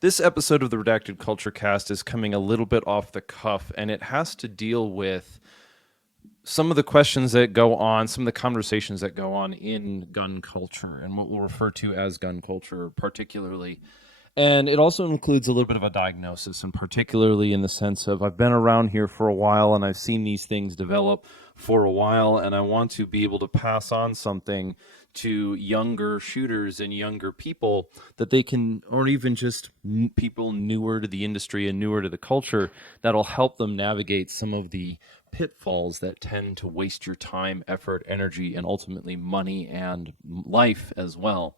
This episode of the Redacted Culture Cast is coming a little bit off the cuff, and it has to deal with some of the questions that go on, some of the conversations that go on in gun culture, and what we'll refer to as gun culture particularly. And it also includes a little bit of a diagnosis, and particularly in the sense of I've been around here for a while and I've seen these things develop for a while, and I want to be able to pass on something to younger shooters and younger people that they can, or even just people newer to the industry and newer to the culture, that'll help them navigate some of the pitfalls that tend to waste your time, effort, energy, and ultimately money and life as well.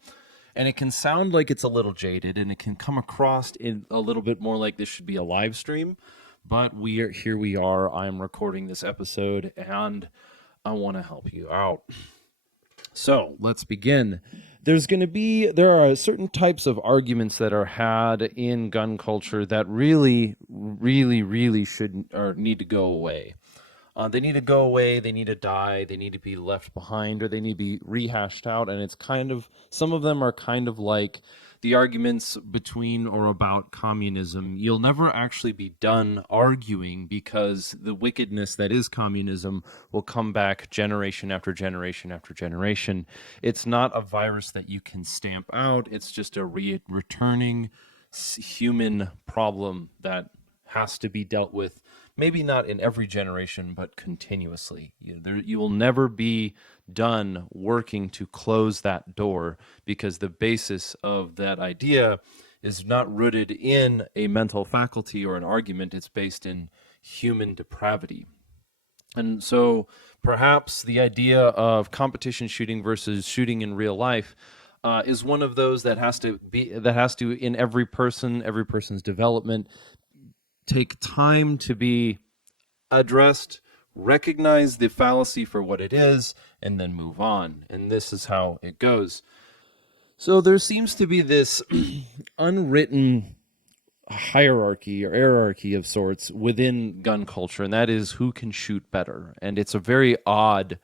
And it can sound like it's a little jaded, and it can come across in a little bit more like this should be a live stream. But here we are. I'm recording this episode, and I want to help you out. So let's begin. There are certain types of arguments that are had in gun culture that really should or need to go away. They need to go away, they need to die, they need to be left behind, or they need to be rehashed out. And it's some of them are kind of like the arguments between or about communism. You'll never actually be done arguing because the wickedness that is communism will come back generation after generation after generation. It's not a virus that you can stamp out, it's just a returning human problem that has to be dealt with, maybe not in every generation, but continuously. You will never be done working to close that door, because the basis of that idea is not rooted in a mental faculty or an argument. It's based in human depravity. And so perhaps the idea of competition shooting versus shooting in real life is one of those that has to in every person's development, take time to be addressed, recognize the fallacy for what it is, and then move on. And this is how it goes. So there seems to be this unwritten hierarchy or hierarchy of sorts within gun culture, and that is who can shoot better. And it's a very odd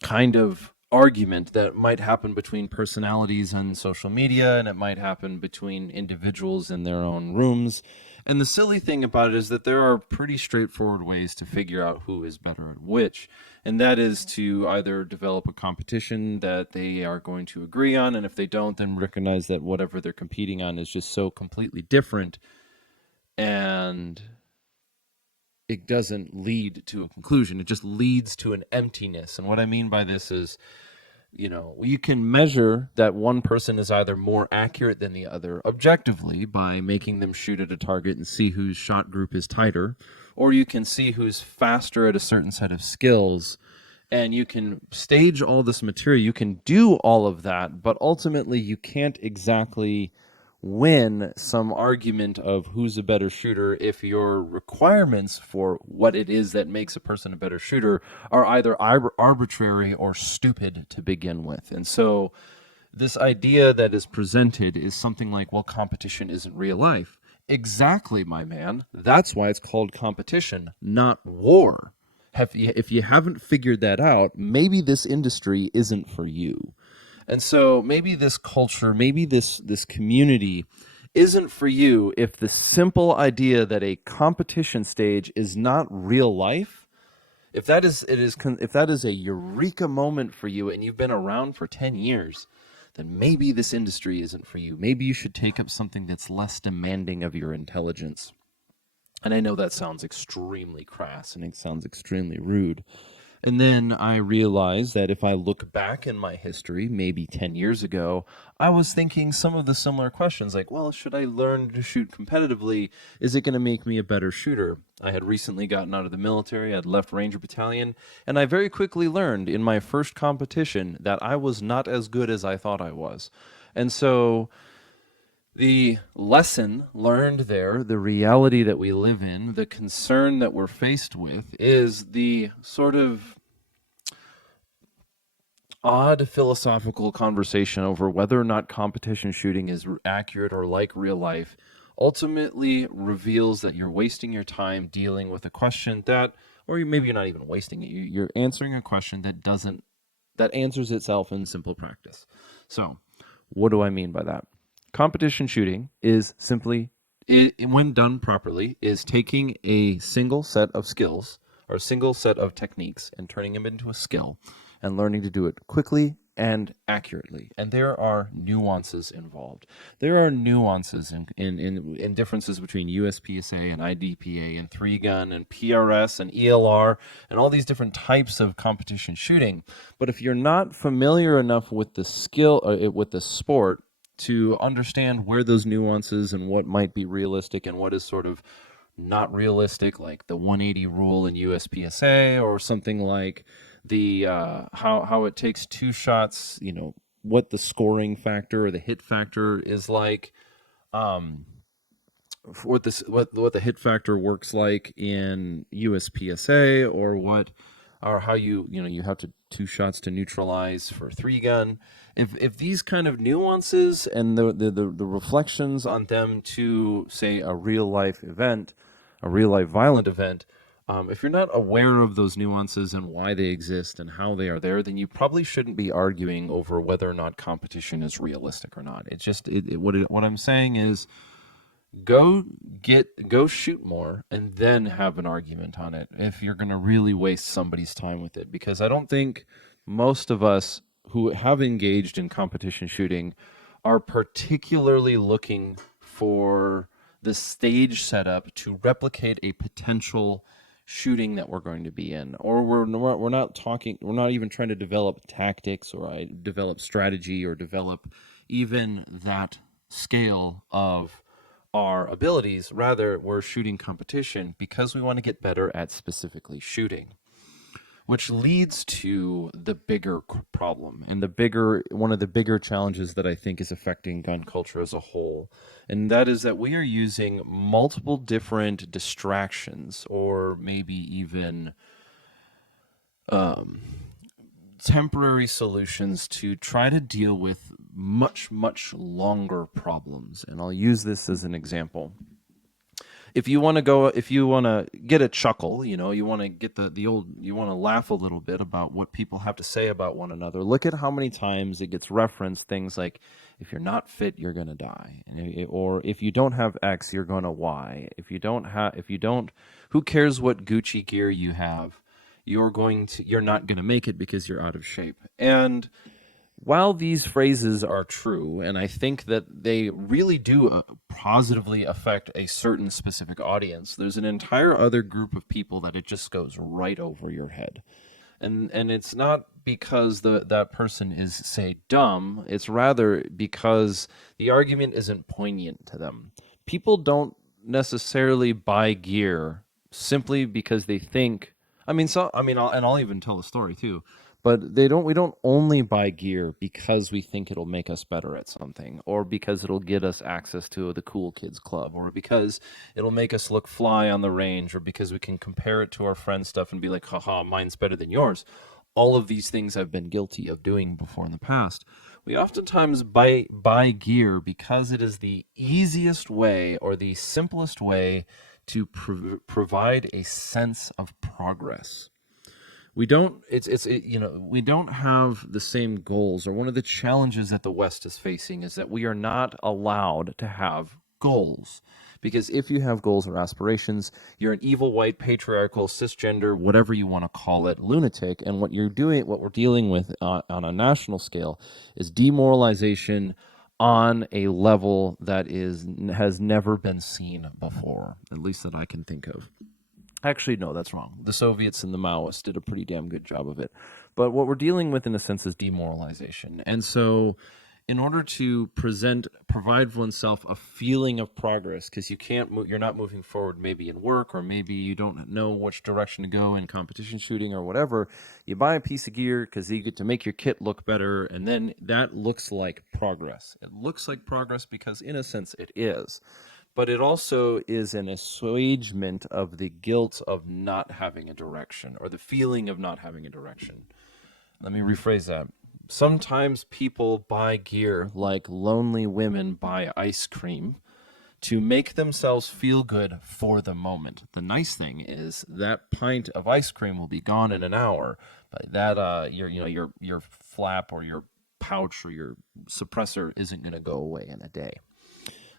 kind of argument that might happen between personalities on social media, and it might happen between individuals in their own rooms. And the silly thing about it is that there are pretty straightforward ways to figure out who is better at which. And that is to either develop a competition that they are going to agree on, and if they don't, then recognize that whatever they're competing on is just so completely different, and it doesn't lead to a conclusion. It just leads to an emptiness. And what I mean by this is, you can measure that one person is either more accurate than the other objectively by making them shoot at a target and see whose shot group is tighter, or you can see who's faster at a certain set of skills, and you can stage all this material. You can do all of that, but ultimately you can't exactly win some argument of who's a better shooter if your requirements for what it is that makes a person a better shooter are either arbitrary or stupid to begin with. And so this idea that is presented is something like, well, competition isn't real life. Exactly, my man. That's why it's called competition, not war. If you haven't figured that out, maybe this industry isn't for you. And so maybe this culture, maybe this community isn't for you if the simple idea that a competition stage is not real life, if that is a eureka moment for you and you've been around for 10 years, then maybe this industry isn't for you. Maybe you should take up something that's less demanding of your intelligence. And I know that sounds extremely crass and it sounds extremely rude. And then I realized that if I look back in my history, maybe 10 years ago, I was thinking some of the similar questions like, well, should I learn to shoot competitively? Is it going to make me a better shooter? I had recently gotten out of the military. I'd left Ranger Battalion, and I very quickly learned in my first competition that I was not as good as I thought I was. And so the lesson learned there, the reality that we live in, the concern that we're faced with is the sort of odd philosophical conversation over whether or not competition shooting is accurate or like real life ultimately reveals that you're wasting your time dealing with a question that, or maybe you're not even wasting it, you're answering a question that answers itself in simple practice. So what do I mean by that? Competition shooting is simply, when done properly, is taking a single set of skills or a single set of techniques and turning them into a skill and learning to do it quickly and accurately. And there are nuances involved. There are nuances in differences between USPSA and IDPA and 3-gun and PRS and ELR and all these different types of competition shooting. But if you're not familiar enough with the skill, with the sport, to understand where those nuances and what might be realistic and what is sort of not realistic, like the 180 rule in USPSA, or something like the how it takes 2 shots, what the scoring factor or the hit factor is like, what the hit factor works like in USPSA, or how you have to 2 shots to neutralize for 3-gun. If these kind of nuances and the reflections on them to, say, a real life event, a real life violent event, if you're not aware of those nuances and why they exist and how they are there, then you probably shouldn't be arguing over whether or not competition is realistic or not. It's just what I'm saying is, go shoot more and then have an argument on it if you're going to really waste somebody's time with it. Because I don't think most of us who have engaged in competition shooting are particularly looking for the stage setup to replicate a potential shooting that we're going to be in, or we're not even trying to develop tactics or develop strategy or develop even that scale of our abilities. Rather, we're shooting competition because we want to get better at specifically shooting, which leads to the bigger problem and one of the bigger challenges that I think is affecting gun culture as a whole. And that is that we are using multiple different distractions, or maybe even temporary solutions, to try to deal with much, much longer problems. And I'll use this as an example. If you want to get a chuckle, you want to get you want to laugh a little bit about what people have to say about one another, look at how many times it gets referenced things like, if you're not fit, you're going to die. Or if you don't have X, you're going to Y. If you don't, who cares what Gucci gear you have? You're not going to make it because you're out of shape. And while these phrases are true, and I think that they really do positively affect a certain specific audience, there's an entire other group of people that it just goes right over your head. And it's not because that person is, say, dumb. It's rather because the argument isn't poignant to them. People don't necessarily buy gear simply because they think. I'll even tell a story too. But we don't only buy gear because we think it'll make us better at something, or because it'll get us access to the cool kids club, or because it'll make us look fly on the range, or because we can compare it to our friends' stuff and be like, haha, mine's better than yours. All of these things I've been guilty of doing before in the past. We oftentimes buy gear because it is the easiest way or the simplest way to provide a sense of progress. We don't have the same goals, or one of the challenges that the West is facing is that we are not allowed to have goals. Because if you have goals or aspirations, you're an evil, white, patriarchal, cisgender, whatever you want to call it, lunatic. And what we're dealing with on a national scale is demoralization on a level that has never been seen before, at least that I can think of. Actually, no, that's wrong. The Soviets and the Maoists did a pretty damn good job of it. But what we're dealing with, in a sense, is demoralization. And so in order to provide oneself a feeling of progress, because you're not moving forward maybe in work, or maybe you don't know which direction to go in competition shooting or whatever, you buy a piece of gear because you get to make your kit look better, and then that looks like progress. It looks like progress because, in a sense, it is. But it also is an assuagement of the guilt of not having a direction, or the feeling of not having a direction. Let me rephrase that. Sometimes people buy gear like lonely women buy ice cream to make themselves feel good for the moment. The nice thing is that pint of ice cream will be gone in an hour. But that your flap or your pouch or your suppressor isn't going to go away in a day.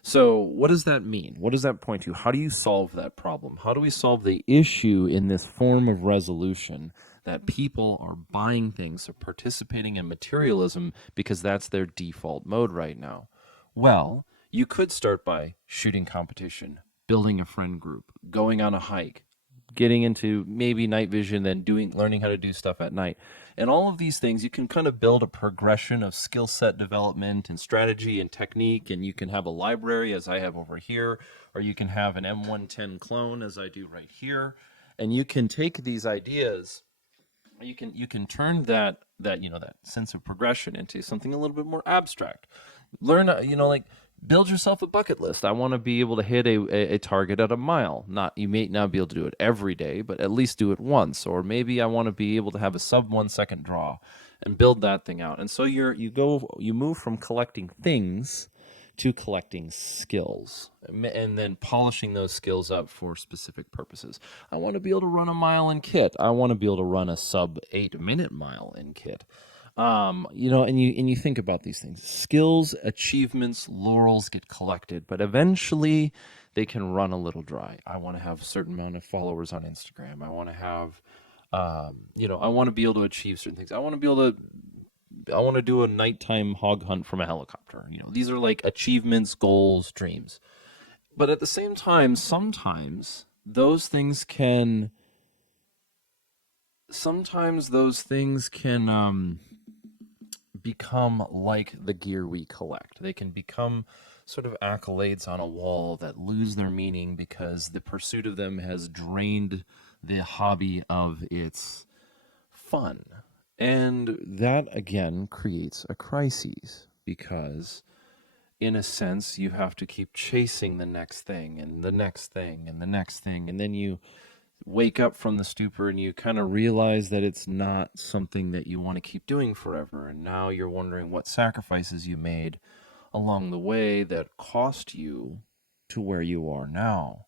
So what does that mean? What does that point to? How do you solve that problem? How do we solve the issue in this form of resolution that people are buying things or participating in materialism because that's their default mode right now? Well, you could start by shooting competition, building a friend group, going on a hike, getting into maybe night vision, then learning how to do stuff at night. And all of these things, you can kind of build a progression of skill set development and strategy and technique, and you can have a library as I have over here, or you can have an M110 clone as I do right here. And you can take these ideas, you can turn that sense of progression into something a little bit more abstract. Learn, like build yourself a bucket list. I want to be able to hit a target at a mile. You may not be able to do it every day, but at least do it once. Or maybe I want to be able to have a sub 1 second draw and build that thing out. And so you move from collecting things to collecting skills and then polishing those skills up for specific purposes. I want to be able to run a mile in kit. I want to be able to run a sub 8-minute mile in kit. And you think about these things. Skills, achievements, laurels get collected, but eventually they can run a little dry. I want to have a certain amount of followers on Instagram. I want to have, I want to be able to achieve certain things. I want to do a nighttime hog hunt from a helicopter. These are like achievements, goals, dreams. But at the same time, sometimes those things can become like the gear we collect. They can become sort of accolades on a wall that lose their meaning because the pursuit of them has drained the hobby of its fun. And that, again, creates a crisis because, in a sense, you have to keep chasing the next thing and the next thing and the next thing. And then you wake up from the stupor and you kind of realize that it's not something that you want to keep doing forever. And now you're wondering what sacrifices you made along the way that cost you to where you are now.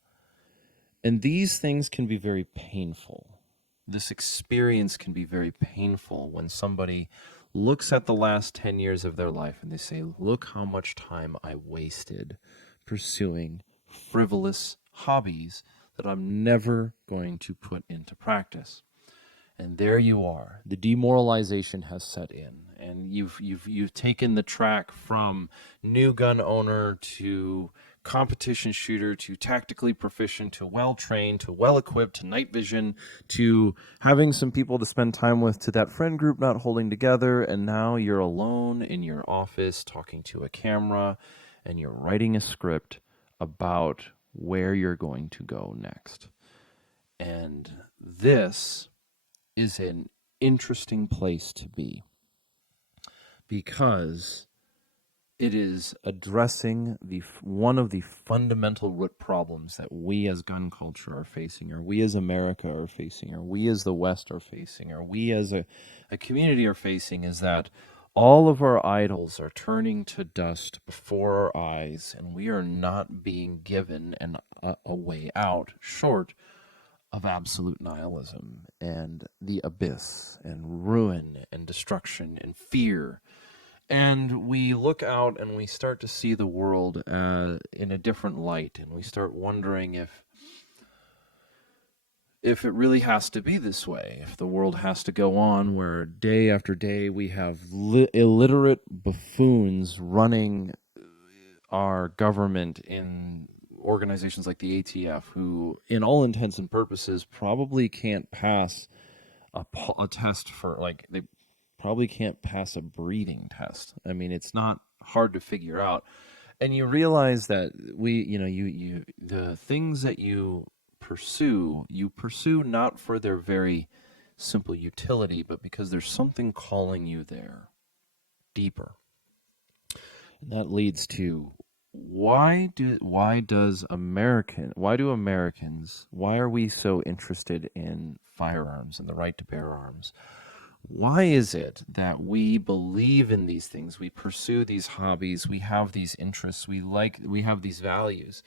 And these things can be very painful. This experience can be very painful when somebody looks at the last 10 years of their life and they say, look how much time I wasted pursuing frivolous hobbies that I'm never going to put into practice. And there you are. The demoralization has set in, and you've taken the track from new gun owner to competition shooter to tactically proficient to well-trained to well-equipped to night vision to having some people to spend time with to that friend group not holding together, and now you're alone in your office talking to a camera and you're writing a script about where you're going to go next. And this is an interesting place to be because it is addressing one of the fundamental root problems that we as gun culture are facing, or we as America are facing, or we as the West are facing, or we as a community are facing, is that all of our idols are turning to dust before our eyes, and we are not being given a way out short of absolute nihilism and the abyss and ruin and destruction and fear. And we look out and we start to see the world in a different light, and we start wondering if it really has to be this way, if the world has to go on where day after day we have illiterate buffoons running our government in organizations like the ATF, who, in all intents and purposes, probably can't pass a test for, like, they probably can't pass a breathing test. I mean, it's not hard to figure out. And you realize that the things that you pursue not for their very simple utility, but because there's something calling you there deeper. And that leads to why are we so interested in firearms and the right to bear arms? Why is it that we believe in these things? We pursue these hobbies, we have these interests, we have these values.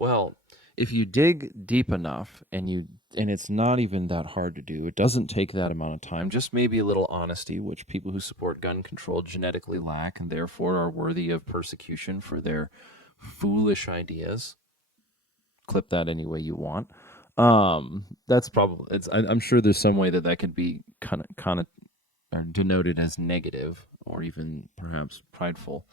Well, if you dig deep enough, and it's not even that hard to do, it doesn't take that amount of time, just maybe a little honesty, which people who support gun control genetically lack and therefore are worthy of persecution for their foolish ideas. Clip that any way you want. That's probably I'm sure there's some way that that could be kind of or denoted as negative or even perhaps prideful.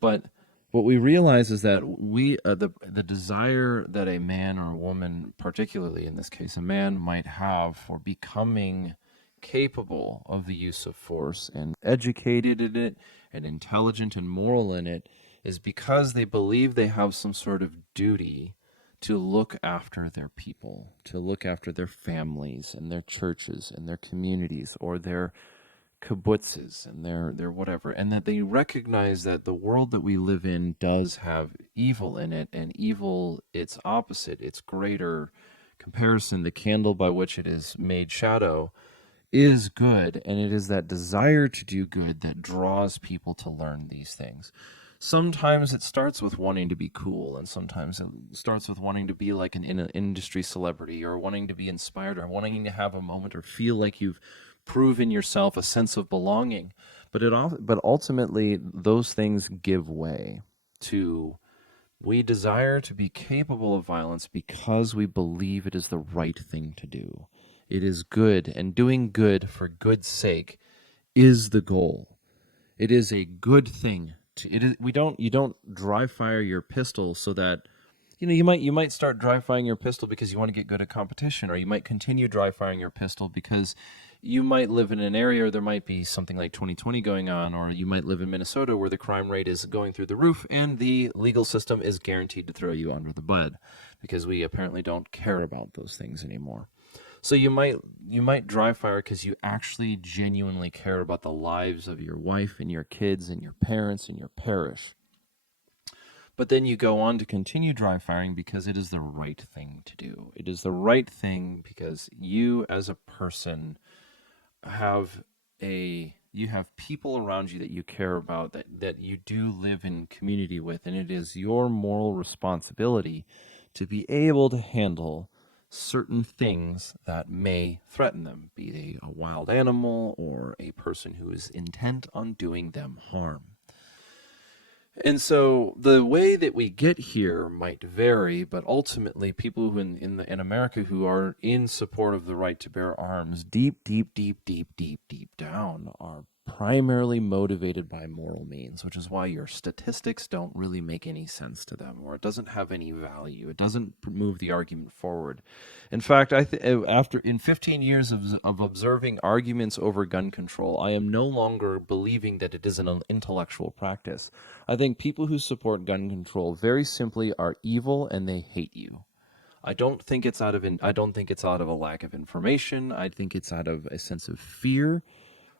But what we realize is that the desire that a man or a woman, particularly in this case a man, might have for becoming capable of the use of force and educated in it and intelligent and moral in it is because they believe they have some sort of duty to look after their people, to look after their families and their churches and their communities or their kibbutzes and their whatever, and that they recognize that the world that we live in does have evil in it, and evil, its opposite, its greater comparison, the candle by which it is made shadow, is good, and it is that desire to do good that draws people to learn these things. Sometimes it starts with wanting to be cool, and sometimes it starts with wanting to be like an industry celebrity, or wanting to be inspired, or wanting to have a moment, or feel like you've proven yourself a sense of belonging. But ultimately, those things give way to we desire to be capable of violence because we believe it is the right thing to do. It is good, and doing good for good's sake is the goal. It is a good thing. You don't dry fire your pistol so that you might start dry firing your pistol because you want to get good at competition, or you might continue dry firing your pistol because you might live in an area where there might be something like 2020 going on, or you might live in Minnesota where the crime rate is going through the roof and the legal system is guaranteed to throw you under the bed because we apparently don't care about those things anymore. So you might dry fire because you actually genuinely care about the lives of your wife and your kids and your parents and your parish. But then you go on to continue dry firing because it is the right thing to do. It is the right thing because you as a person have people around you that you care about, that you do live in community with, and it is your moral responsibility to be able to handle certain things that may threaten them, be they a wild animal or a person who is intent on doing them harm. And so the way that we get here might vary, but ultimately people who in America who are in support of the right to bear arms deep down are primarily motivated by moral means, which is why your statistics don't really make any sense to them, or it doesn't have any value. It doesn't move the argument forward. In fact, after 15 years of observing arguments over gun control, I am no longer believing that it is an intellectual practice. I think people who support gun control very simply are evil and they hate you. I don't think it's out of a lack of information. I think it's out of a sense of fear,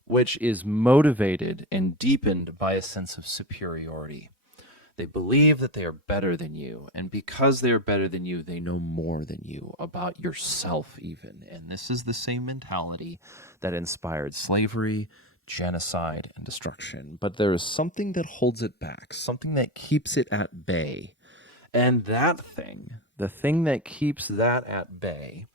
which is motivated and deepened by a sense of superiority. They believe that they are better than you, and because they are better than you, they know more than you about yourself even. And this is the same mentality that inspired slavery, genocide, and destruction. But there is something that holds it back, something that keeps it at bay. And that thing, the thing that keeps that at bay,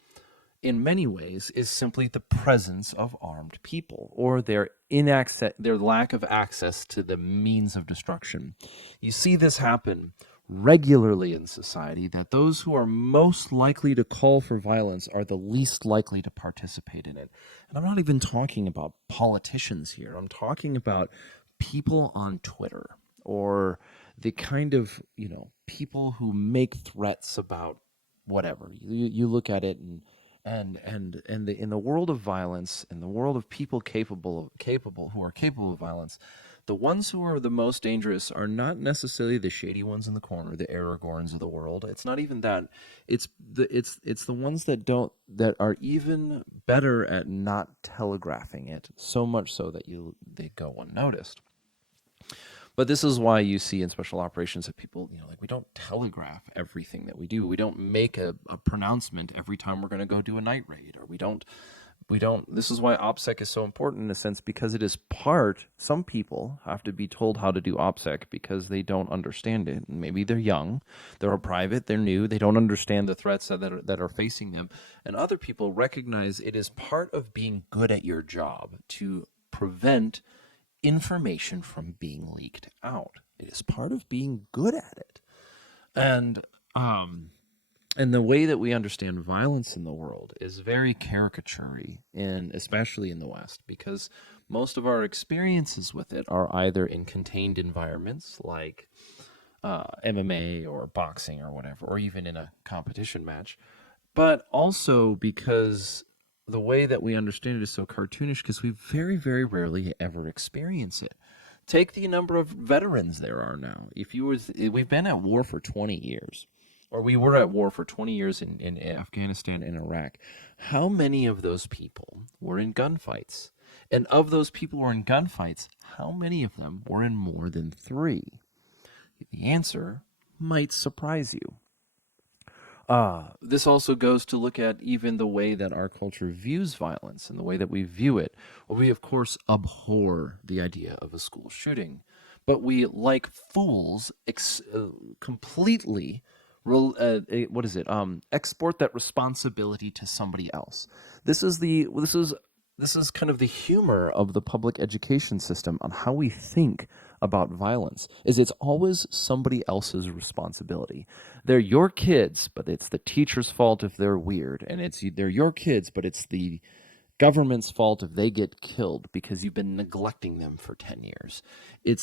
in many ways, is simply the presence of armed people, or their lack of access to the means of destruction. You see this happen regularly in society, that those who are most likely to call for violence are the least likely to participate in it. And I'm not even talking about politicians here. I'm talking about people on Twitter, or the kind of, people who make threats about whatever. You look at it and in the world of violence, in the world of people capable who are capable of violence, the ones who are the most dangerous are not necessarily the shady ones in the corner, the Aragorns of the world. It's not even that. It's the ones that are even better at not telegraphing it, so much so that they go unnoticed. But this is why you see in special operations that people, we don't telegraph everything that we do. We don't make a pronouncement every time we're going to go do a night raid, or we don't We don't, this is why OPSEC is so important in a sense, because it is some people have to be told how to do OPSEC because they don't understand it. And maybe they're young, they're private, they're new, they don't understand the threats that are facing them. And other people recognize it is part of being good at your job to prevent information from being leaked out. It is part of being good at it. And the way that we understand violence in the world is very caricature-y, especially in the West, because most of our experiences with it are either in contained environments like MMA or boxing or whatever, or even in a competition match, but also because the way that we understand it is so cartoonish because we very, very rarely ever experience it. Take the number of veterans there are now. We've been at war for 20 years, or we were at war for 20 years in Afghanistan and Iraq. How many of those people were in gunfights? And of those people who were in gunfights, how many of them were in more than 3? The answer might surprise you. This also goes to look at even the way that our culture views violence and the way that we view it. Well, we, of course, abhor the idea of a school shooting, but we, like fools, completely export that responsibility to somebody else. This is kind of the humor of the public education system on how we think about violence, is it's always somebody else's responsibility. They're your kids, but it's the teacher's fault if they're weird, and they're your kids, but it's the government's fault if they get killed because you've been neglecting them for 10 years.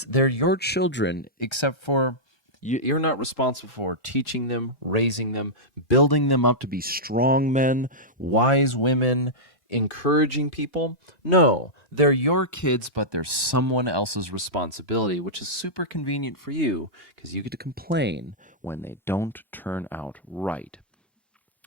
They're your children, except for you're not responsible for teaching them, raising them, building them up to be strong men, wise women, encouraging people. No, they're your kids, but they're someone else's responsibility, which is super convenient for you because you get to complain when they don't turn out right.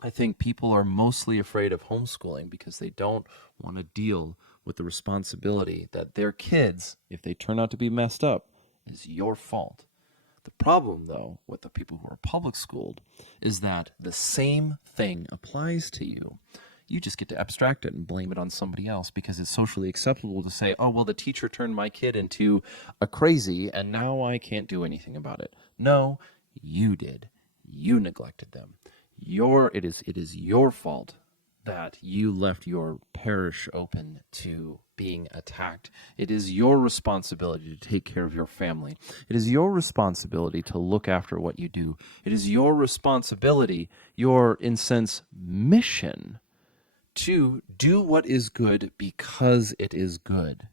I think people are mostly afraid of homeschooling because they don't want to deal with the responsibility that their kids, if they turn out to be messed up, is your fault. The problem, though, with the people who are public schooled is that the same thing applies to you. You just get to abstract it and blame it on somebody else because it's socially acceptable to say, oh, well, the teacher turned my kid into a crazy and now I can't do anything about it. No, you did. You neglected them. It is your fault that you left your parish open to being attacked. It is your responsibility to take care of your family. It is your responsibility to look after what you do. It is your responsibility, your, in sense, mission to do what is good because it is good.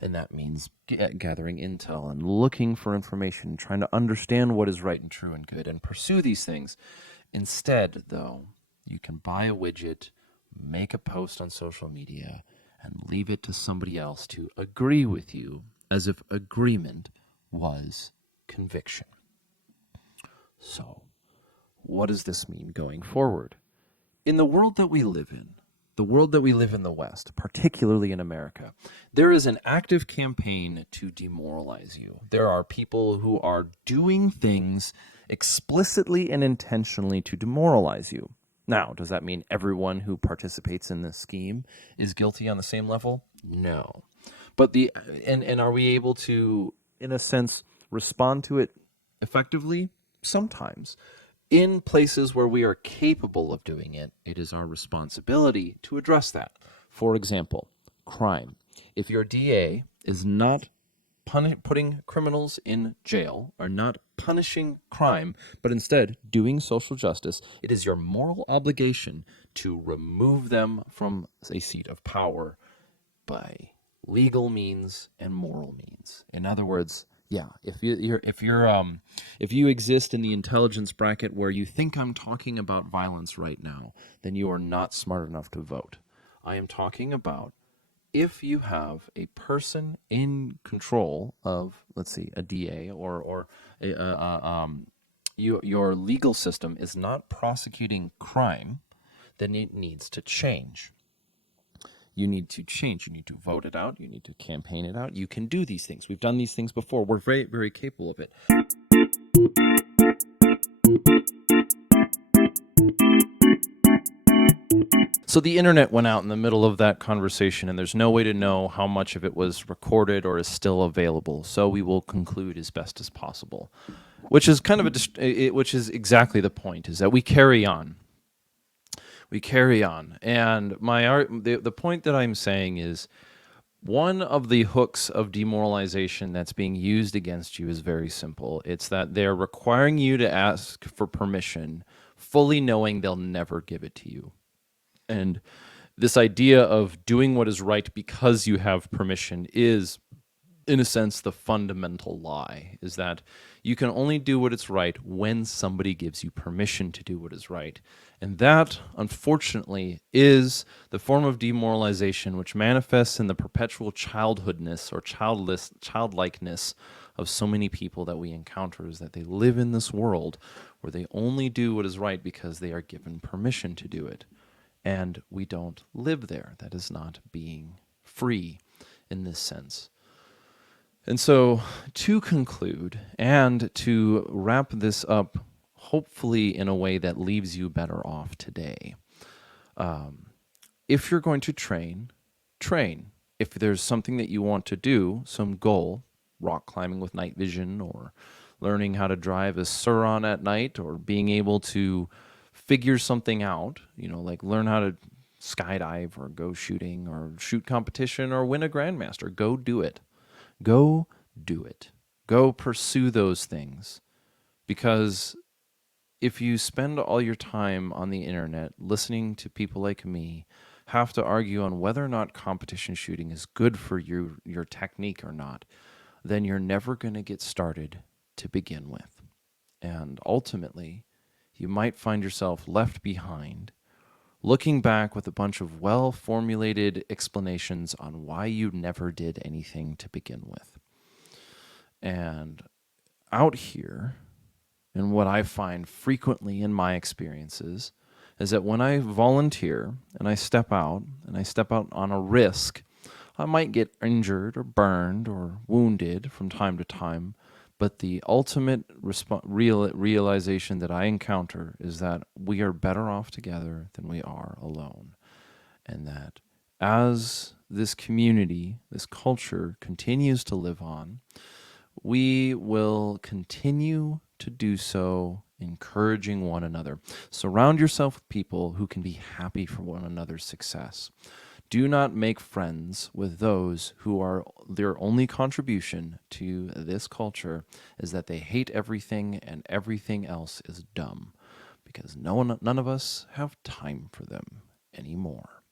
And that means gathering intel and looking for information, trying to understand what is right and true and good, and pursue these things. Instead, though, you can buy a widget, make a post on social media, and leave it to somebody else to agree with you as if agreement was conviction. So, what does this mean going forward? In the world that we live in, the world that we live in the West, particularly in America, there is an active campaign to demoralize you. There are people who are doing things explicitly and intentionally to demoralize you. Now, does that mean everyone who participates in this scheme is guilty on the same level? No. But and are we able to, in a sense, respond to it effectively? Sometimes. In places where we are capable of doing it, it is our responsibility to address that. For example, crime. If your DA is not putting criminals in jail, or not punishing crime, but instead doing social justice, it is your moral obligation to remove them from a seat of power by legal means and moral means. In other words, yeah, if you exist in the intelligence bracket where you think I'm talking about violence right now, then you are not smart enough to vote. I am talking about if you have a person in control of, let's see, a DA or your legal system is not prosecuting crime, then it needs to change. You need to change. You need to vote it out. You need to campaign it out. You can do these things. We've done these things before. We're very, very capable of it. So the internet went out in the middle of that conversation, and there's no way to know how much of it was recorded or is still available. So we will conclude as best as possible, which is kind of which is exactly the point, is that we carry on. We carry on, and the point that I'm saying is, one of the hooks of demoralization that's being used against you is very simple. It's that they're requiring you to ask for permission, fully knowing they'll never give it to you. And this idea of doing what is right because you have permission is, in a sense, the fundamental lie, is that you can only do what is right when somebody gives you permission to do what is right. And that, unfortunately, is the form of demoralization which manifests in the perpetual childhoodness or childlikeness of so many people that we encounter, is that they live in this world where they only do what is right because they are given permission to do it. And we don't live there. That is not being free in this sense. And so, to conclude and to wrap this up, hopefully in a way that leaves you better off today, if you're going to train, train. If there's something that you want to do, some goal, rock climbing with night vision, or learning how to drive a Suron at night, or being able to figure something out, like learn how to skydive or go shooting or shoot competition or win a grandmaster, go do it. Go do it. Go pursue those things. Because if you spend all your time on the internet listening to people like me have to argue on whether or not competition shooting is good for your technique or not, then you're never going to get started to begin with. And ultimately, you might find yourself left behind, looking back with a bunch of well-formulated explanations on why you never did anything to begin with. And out here, and what I find frequently in my experiences, is that when I volunteer and I step out on a risk, I might get injured or burned or wounded from time to time, but the ultimate realization that I encounter is that we are better off together than we are alone. And that as this community, this culture continues to live on, we will continue to do so, encouraging one another. Surround yourself with people who can be happy for one another's success. Do not make friends with those who are their only contribution to this culture is that they hate everything and everything else is dumb, because none of us have time for them anymore.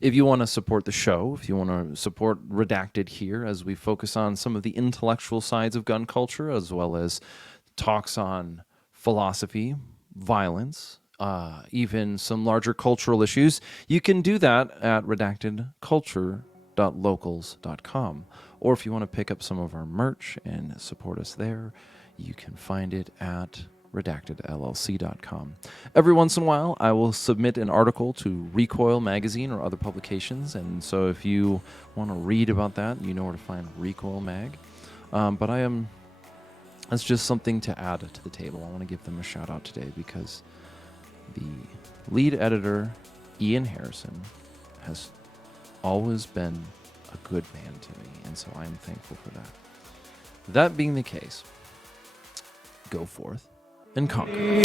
If you want to support the show, if you want to support Redacted here as we focus on some of the intellectual sides of gun culture, as well as talks on philosophy, violence, even some larger cultural issues, you can do that at redactedculture.locals.com. Or if you want to pick up some of our merch and support us there, you can find it at redactedllc.com. Every once in a while, I will submit an article to Recoil magazine or other publications, and so if you want to read about that, you know where to find Recoil mag. But that's just something to add to the table. I want to give them a shout out today because the lead editor, Ian Harrison, has always been a good man to me, and so I am thankful for that. That being the case, go forth and conquer.